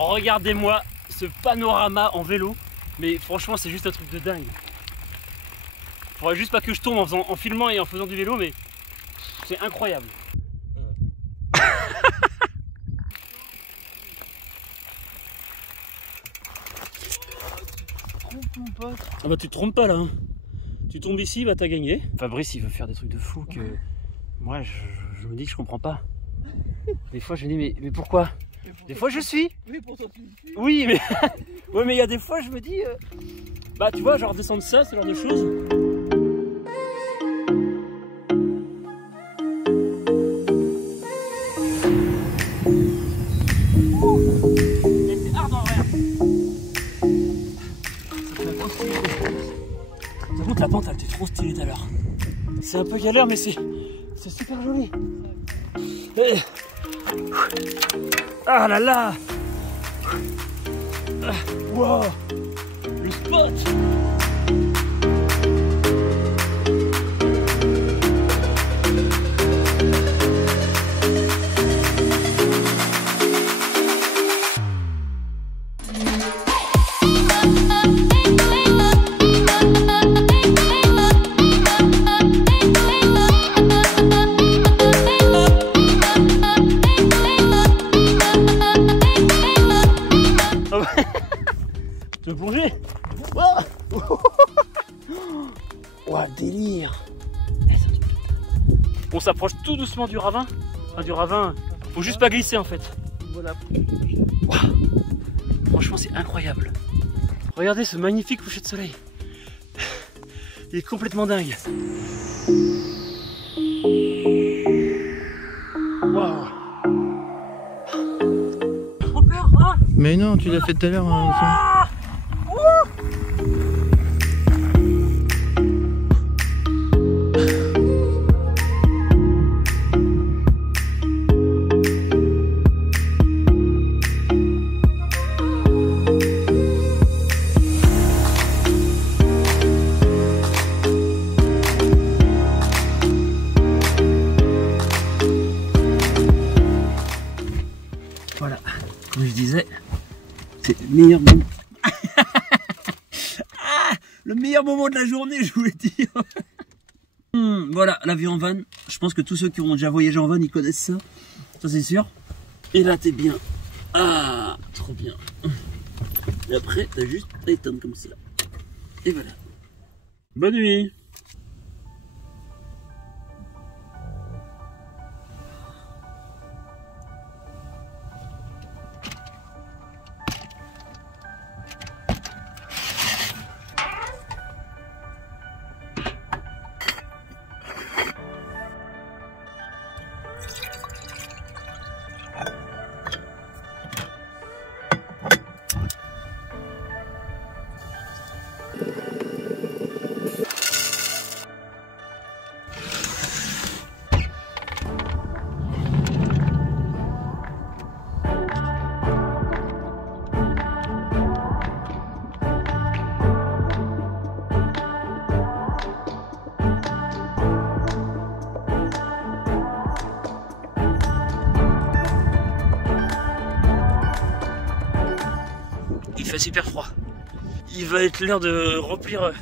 Regardez-moi ce panorama en vélo. Mais franchement, c'est juste un truc de dingue. Faudrait juste pas que je tombe en filmant et en faisant du vélo, mais c'est incroyable. Ah bah tu te trompes pas là, hein. Tu tombes ici, bah t'as gagné. Fabrice il veut faire des trucs de fou que moi je me dis que je comprends pas. Des fois je me dis mais pourquoi? Des fois je suis. Oui, pour toi tu le suis. Oui mais ouais mais il y a des fois je me dis bah tu vois genre descendre ça, ce genre de choses. La pente elle était trop stylée tout à l'heure. C'est un peu galère mais c'est super joli. Ah là là. Wow. Le spot. Tu veux plonger? Ouah, délire. On s'approche tout doucement du ravin. Enfin, du ravin, faut juste pas glisser en fait. Voilà. Ouah. Franchement, c'est incroyable. Regardez ce magnifique coucher de soleil. Il est complètement dingue. Waouh. Trop peur, hein? Mais non, tu l'as fait tout à l'heure. Hein, Voilà, comme je disais, c'est le meilleur moment. Le meilleur moment de la journée, je voulais dire. Voilà, la vie en van. Je pense que tous ceux qui ont déjà voyagé en van, ils connaissent ça. Ça, c'est sûr. Et là, t'es bien. Ah, trop bien. Et après, t'as juste à éteindre comme ça. Et voilà. Bonne nuit. Il fait super froid. Il va être l'heure de remplir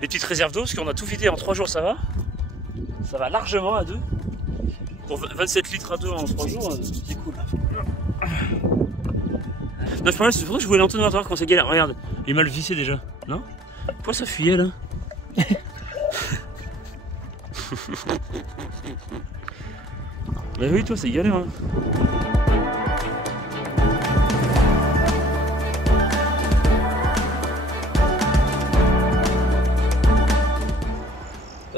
les petites réserves d'eau parce qu'on a tout vidé en 3 jours, ça va. Ça va largement à 2. Pour 27 litres à 2 en 3 jours, c'est cool. Non, je parlais, c'est pour ça que je voulais l'entonnoir quand c'est galère. Regarde, il m'a le vissé déjà. Non? Pourquoi ça fuyait là? Bah oui, toi, c'est galère. Hein.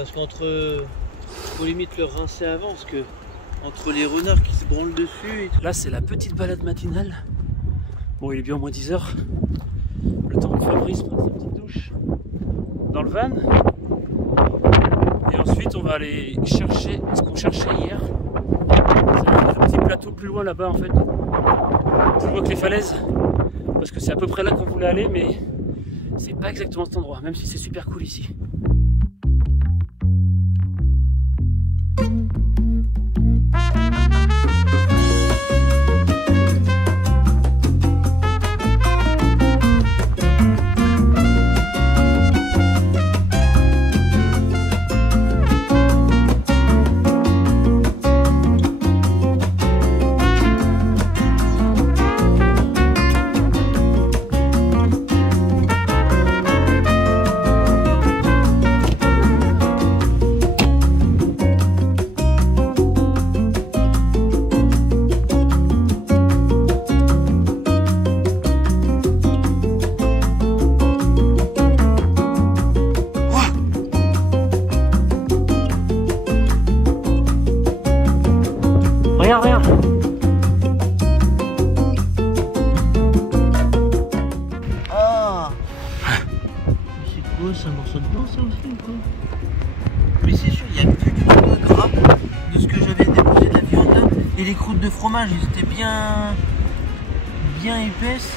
parce qu'entre... faut limite le rincer avant, parce que entre les renards qui se branlent dessus et tout. Là, c'est la petite balade matinale. Bon, il est bien au moins 10 h. Le temps que Fabrice prenne sa petite douche dans le van. Et ensuite, on va aller chercher ce qu'on cherchait hier. C'est un petit plateau plus loin là-bas en fait. Plus loin que les falaises. Parce que c'est à peu près là qu'on voulait aller, mais c'est pas exactement cet endroit, même si c'est super cool ici. Regarde, regarde. Ah. C'est quoi, c'est un morceau de blanc ça aussi ou quoi? Mais c'est sûr, il y a plus du tout de gras de ce que j'avais déposé de la viande là. Et les croûtes de fromage, ils étaient bien épaisses.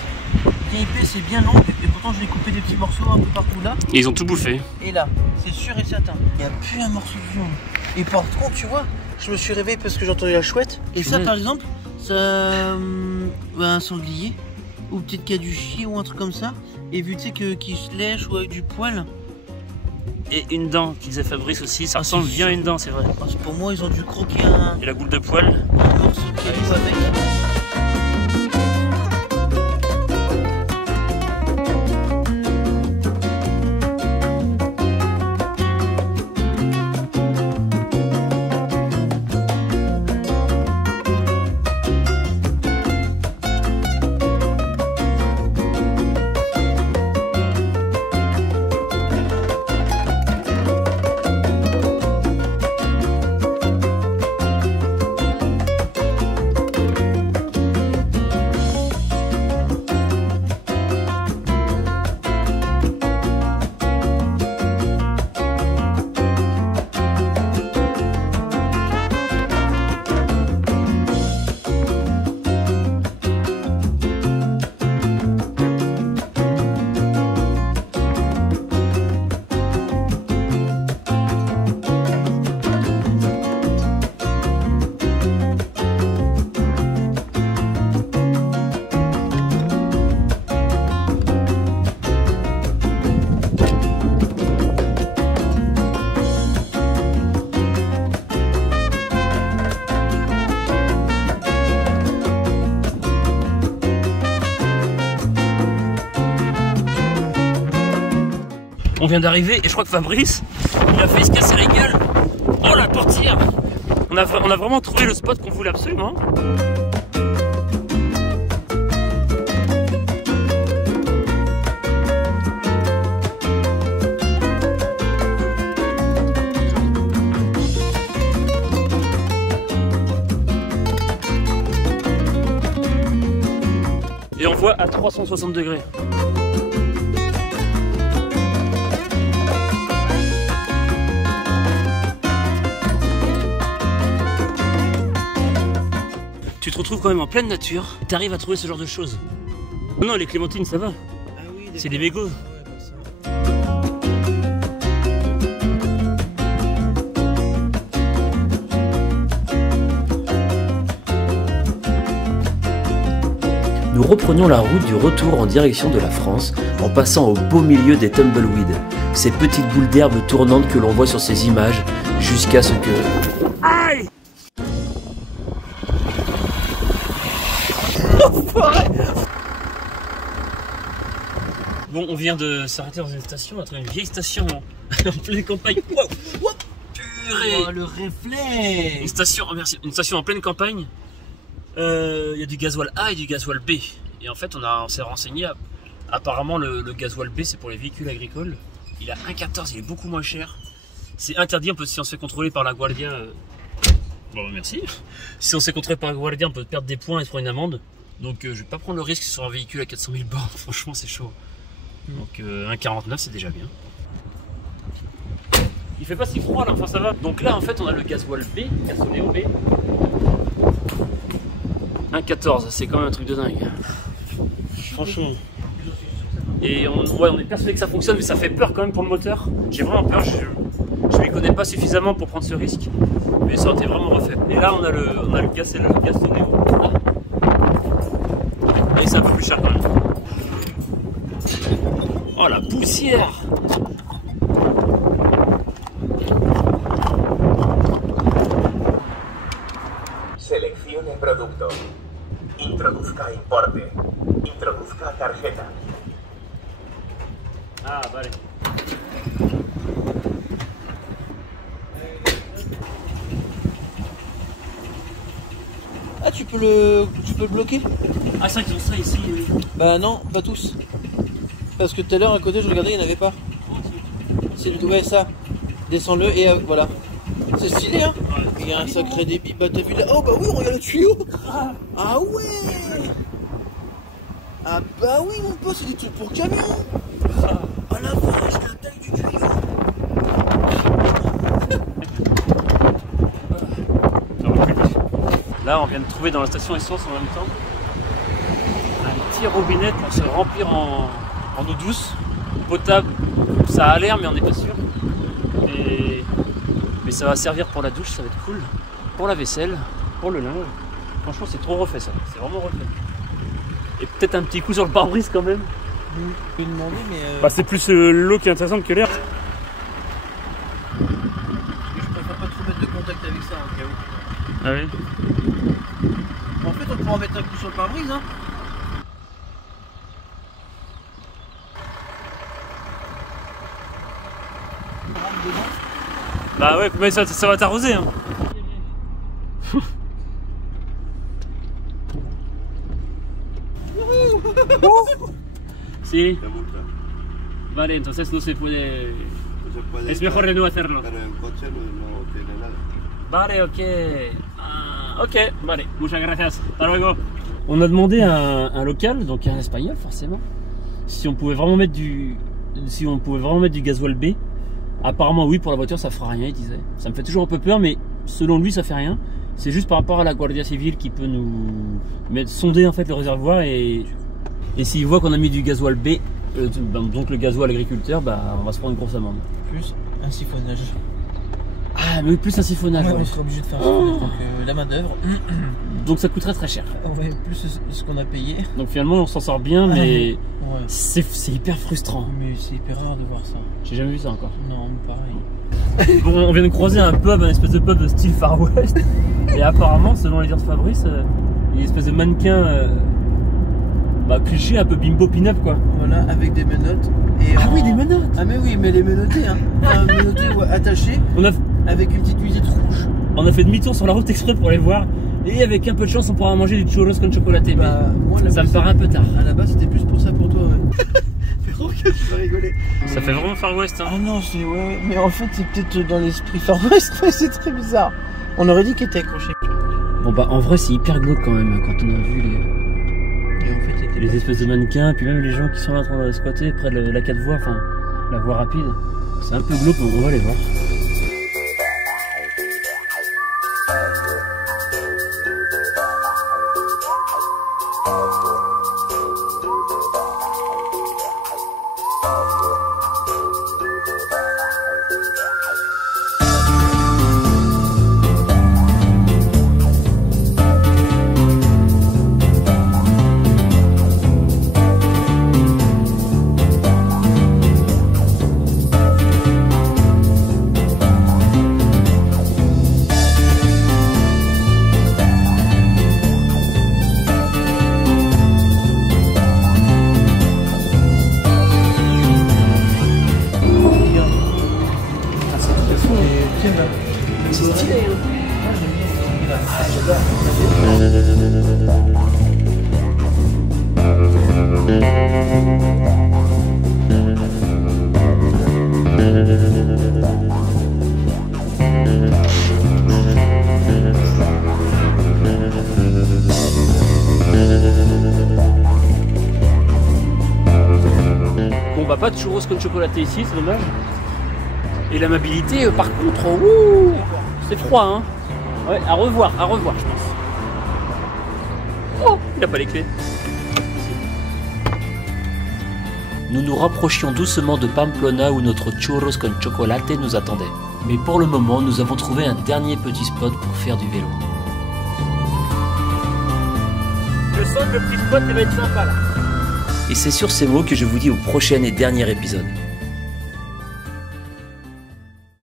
Bien épaisses et bien longues. Et pourtant je l'ai coupé des petits morceaux un peu partout là. Et ils ont tout bouffé. Et là, c'est sûr et certain. Il n'y a plus un morceau de viande. Et par contre, tu vois, je me suis réveillé parce que j'ai entendu la chouette. Et ça, par exemple, ça, un sanglier, ou peut-être qu'il y a du chien ou un truc comme ça. Et vu tu sais qu'il se lèche ou avec du poil. Et une dent qui disait Fabrice aussi, ça ressemble bien à une dent, c'est vrai. Parce que pour moi, ils ont dû croquer un Et la boule de poil. morceau de caillou avec. On vient d'arriver et je crois que Fabrice, il a failli se casser la gueule. Oh la portière! On a vraiment trouvé le spot qu'on voulait absolument. Et on voit à 360 degrés. Tu te retrouves quand même en pleine nature, tu arrives à trouver ce genre de choses. Non, les clémentines, ça va. Ah oui, C'est des mégots. Nous reprenions la route du retour en direction de la France, en passant au beau milieu des tumbleweeds, ces petites boules d'herbe tournantes que l'on voit sur ces images, jusqu'à ce que... Aïe! Bon, on vient de s'arrêter dans une station, une vieille station en pleine campagne. Wow, wow, purée! Oh, le réflexe! Une station en pleine campagne. Il y a du gasoil A et du gasoil B. Et en fait, on s'est renseigné. Apparemment, le gasoil B, c'est pour les véhicules agricoles. Il a 1,14, il est beaucoup moins cher. C'est interdit, si on se fait contrôler par la Guardia. Bon, merci. Si on se fait contrôler par la Guardia, on peut perdre des points et se prendre une amende. Donc, je vais pas prendre le risque sur un véhicule à 400 000 bornes. Franchement, c'est chaud. Donc, 1,49, c'est déjà bien. Il fait pas si froid là, enfin ça va. Donc là, en fait, on a le gasoil B, Gasoleo B. 1,14, c'est quand même un truc de dingue. Franchement. Et on est persuadé que ça fonctionne, mais ça fait peur quand même pour le moteur. J'ai vraiment peur, je m'y connais pas suffisamment pour prendre ce risque. Mais ça aurait été vraiment refait. Et là, on a le Gasoleo. Ah. Et c'est un peu plus cher quand même. Oh la poussière! Seleccione producto. Introduzca importe. Introduzca tarjeta. Ah, vale. Ah, tu peux le bloquer? Ah, c'est vrai qu'ils ont ça ici. Oui. Bah non, pas tous. Parce que tout à l'heure à côté je regardais, il n'y en avait pas. C'est ouais ça. Descends-le et voilà. C'est stylé hein. Ouais. Il y a un sacré débit. Bah t'as vu là. Oh bah oui, regarde le tuyau. Ah ouais. Ah bah oui mon pote, c'est des trucs pour camion. Ah la vache, la taille du tuyau. Là, on vient de trouver dans la station essence en même temps un petit robinet pour se remplir en eau douce, potable. Ça a l'air, mais on n'est pas sûr. Mais ça va servir pour la douche, ça va être cool. Pour la vaisselle, pour le linge. Franchement, c'est trop refait ça. C'est vraiment refait. Et peut-être un petit coup sur le pare-brise quand même. Je vais demander, mais. Bah, c'est plus l'eau qui est intéressante que l'air. Je préfère pas trop mettre de contact avec ça en cas où. Ah oui. En fait, on pourra mettre un coup sur le pare-brise, hein. On rentre dedans. Bah ouais, mais ça va t'arroser. Hein. Sí. Vale, entonces no se puede. Es mejor de no hacerlo. Pero en coche no tiene nada. Vale, ok. Ah, ok, vale, muchas gracias. Hasta luego. On a demandé à un local, donc un espagnol forcément, si on pouvait vraiment mettre du gasoil B. Apparemment oui, pour la voiture ça fera rien, il disait. Ça me fait toujours un peu peur, mais selon lui ça fait rien. C'est juste par rapport à la Guardia Civile qui peut nous sonder en fait le réservoir et s'il voit qu'on a mis du gasoil B, donc le gasoil agriculteur, bah on va se prendre une grosse amende. Plus un siphonnage. Ah mais oui, plus un siphonnage. Ouais, Ouais. on sera obligé de faire un siphonnage, donc la main d'œuvre. Donc ça coûterait très cher. Ouais, plus ce qu'on a payé. Donc finalement on s'en sort bien, mais Ouais. c'est hyper frustrant. Mais c'est hyper rare de voir ça. J'ai jamais vu ça encore. Non, pareil. Bon, on vient de croiser un pub, un espèce de pub de style Far West. Et apparemment, selon les dires de Fabrice, il y a une espèce de mannequin cliché, un peu bimbo pin-up quoi. Voilà, avec des menottes. Et Ah oui, des menottes. Ah mais oui, mais les menottés, hein. Menottés attachés avec une petite nuisette rouge. On a fait demi-tour sur la route exprès pour les voir. Et avec un peu de chance, on pourra manger du churros con chocolaté. Bah, moi, mais ça me paraît un peu tard. À la base, c'était plus pour ça pour toi, ouais. Frérot, que tu vas rigoler. Ça fait vraiment Far West, hein. Ah non, c'est ouais, mais en fait, c'est peut-être dans l'esprit Far West, mais c'est très bizarre. On aurait dit qu'il était accroché. Bon bah en vrai c'est hyper glauque quand même quand on a vu Et en fait, c'était les espèces de mannequins, puis même les gens qui sont là en train de squatter près de la 4 voies, enfin la voie rapide. C'est un peu glauque, on va les voir. C'est stylé, hein. Bon bah pas de churros con chocolaté ici, c'est dommage. Et l'amabilité par contre, ouh, c'est froid hein. Ouais, à revoir je pense. Oh, il a pas les clés. Nous nous rapprochions doucement de Pamplona où notre churros con chocolate nous attendait. Mais pour le moment, nous avons trouvé un dernier petit spot pour faire du vélo. Je sens que le petit spot il va être sympa là. Et c'est sur ces mots que je vous dis au prochain et dernier épisode.